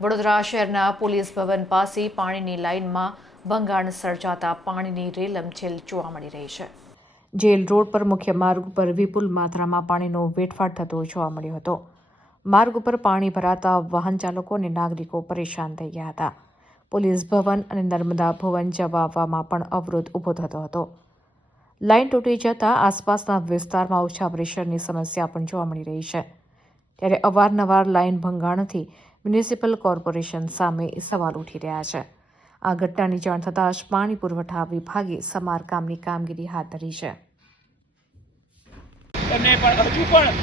વડોદરા શહેરના પોલીસ ભવન પાસે પાણીની લાઇનમાં ભંગાણ સર્જાતા પાણીની રેલમછેલ જોવા મળી રહી છે. જેલ રોડ પર મુખ્ય માર્ગ ઉપર વિપુલ માત્રામાં પાણીનો વેઠફાટ થતો જોવા મળ્યો હતો. માર્ગ ઉપર પાણી ભરાતા વાહન ચાલકો અને નાગરિકો પરેશાન થઈ ગયા હતા. પોલીસ ભવન અને નર્મદા ભવન જવા પણ અવરોધ ઊભો થતો હતો. લાઇન તૂટી જતા આસપાસના વિસ્તારમાં ઓછા પ્રેશરની સમસ્યા પણ જોવા મળી રહી છે. ત્યારે અવારનવાર લાઇન ભંગાણથી મ્યુનિસિપલ કોર્પોરેશન સામે સવાલ ઉઠી રહ્યા છે. આ ઘટનાની જાણ થતાં જ પાણી પુરવઠા વિભાગે સમારકામની કામગીરી હાથ ધરી છે. અને હજુ પણ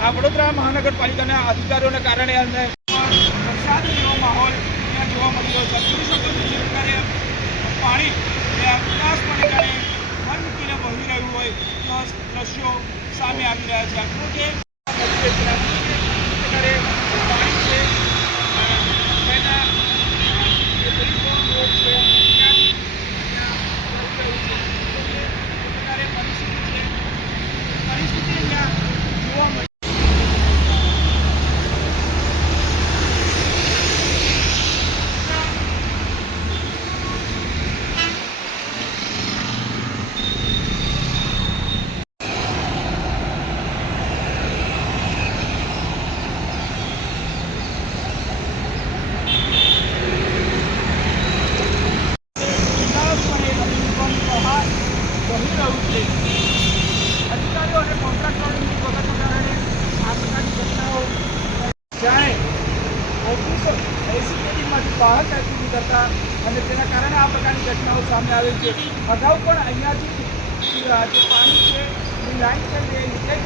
આ વડોદરા મહાનગરપાલિકાના અધિકારીઓને કારણે અમને વરસાદ જેવો માહોલ ત્યાં જોવા મળી રહ્યો છે જોઈ શકો પાણી ત્યાં મન મૂકીને વહી રહ્યું હોય દ્રશ્યો સામે આવી રહ્યા છે. આટલું કે નદી છે, જે પ્રકારે પાણી છે અ, એના જે ટેલિફોન રોડ છે ત્યાંથી ત્યાં વહી રહ્યું છે તો એ પ્રકારે પરિસ્થિતિ છે પરિસ્થિતિ અહીંયા જોવા મળી વિશાળપણે નદીનું પ્રહાર વહી રહ્યું છે અધિકારીઓ અને કોન્ટ્રાક્ટરોની વગરના કારણે આ પ્રકારની ઘટનાઓ જાણે ઓગણીસો એંસી પેઢીમાંથી બહાર ચાલતી નીકળતા અને તેના કારણે આ પ્રકારની ઘટનાઓ સામે આવે છે. અગાઉ પણ અહીંયાથી જે પાણી છે લાઈન છે લીકેજ